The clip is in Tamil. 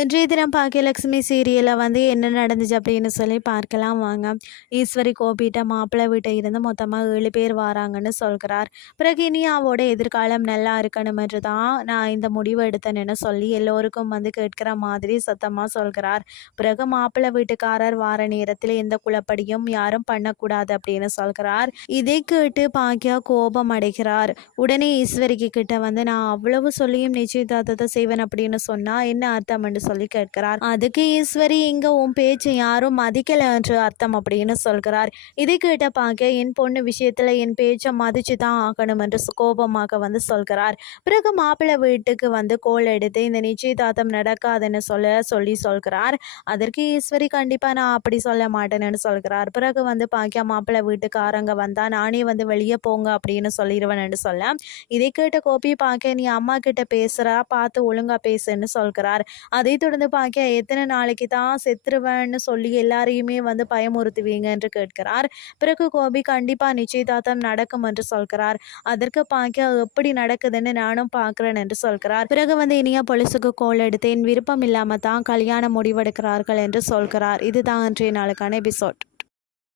இன்றைய தினம் பாக்கியலட்சுமி சீரியலில் வந்து என்ன நடந்துச்சு அப்படின்னு சொல்லி பார்க்கலாம் வாங்க. ஈஸ்வரி கோபிட்ட மாப்பிள்ளை வீட்டை இருந்து மொத்தமாக ஏழு பேர் வராங்கன்னு சொல்கிறார். பிறகு இனியாவோட எதிர்காலம் நல்லா இருக்கணுமென்று தான் நான் இந்த முடிவு எடுத்தேன்னு சொல்லி எல்லோருக்கும் வந்து கேட்கிற மாதிரி சத்தமாக சொல்கிறார். பிறகு மாப்பிள்ளை வீட்டுக்காரர் வார நேரத்தில் எந்த குழப்படியும் யாரும் பண்ணக்கூடாது அப்படின்னு சொல்கிறார். இதை கேட்டு பாக்கியா கோபம் அடைகிறார். உடனே ஈஸ்வரிக்கு கிட்ட வந்து நான் அவ்வளவு சொல்லியும் நிச்சயதார்த்தத்தை செய்வேன் அப்படின்னு சொன்னால் என்ன அர்த்தம் சொல்லி கேட்கிறார். அதுக்கு ஈஸ்வரி இங்க உன் பேச்சு யாரும் மதிக்கல என்று அர்த்தம் அப்படின்னு சொல்கிறார். இதை கேட்ட பார்க்க என் பொண்ணு விஷயத்துல என் பேச்சை மதிச்சு தான் ஆகணும் என்று கோபமாக வந்து சொல்கிறார். பிறகு மாப்பிள்ளை வீட்டுக்கு வந்து கோல் எடுத்து இந்த நிச்சயதார்த்தம் நடக்காதுன்னு சொல்ல சொல்லி சொல்கிறார். அதற்கு ஈஸ்வரி கண்டிப்பா நான் அப்படி சொல்ல மாட்டேன்னு சொல்கிறார். பிறகு வந்து பாக்கியா மாப்பிள்ளை வீட்டுக்காரங்க வந்தா நானே வந்து வெளியே போங்க அப்படின்னு சொல்லிடுவேன்னு சொல்ல இதை கேட்ட கோபி பாக்க நீ அம்மா கிட்ட பேசுறா பார்த்து ஒழுங்கா பேசுன்னு சொல்கிறார். அதை தொடர்ந்து பார்க்க எத்தனை நாளைக்கு தான் செத்துருவேன்னு சொல்லி எல்லாரையுமே வந்து பயமுறுத்துவீங்க என்று கேட்கிறார். பிறகு கோபி கண்டிப்பா நிச்சயதார்த்தம் நடக்கும் என்று சொல்கிறார். அதற்கு பார்க்க எப்படி நடக்குதுன்னு நானும் பார்க்கிறேன் என்று சொல்கிறார். பிறகு வந்து இனியா பொலிசுக்கு கோல் எடுத்து என் விருப்பம் இல்லாம தான் கல்யாணம் முடிவெடுக்கிறார்கள் என்று சொல்கிறார். இதுதான் இன்றைய நாளுக்கான எபிசோட்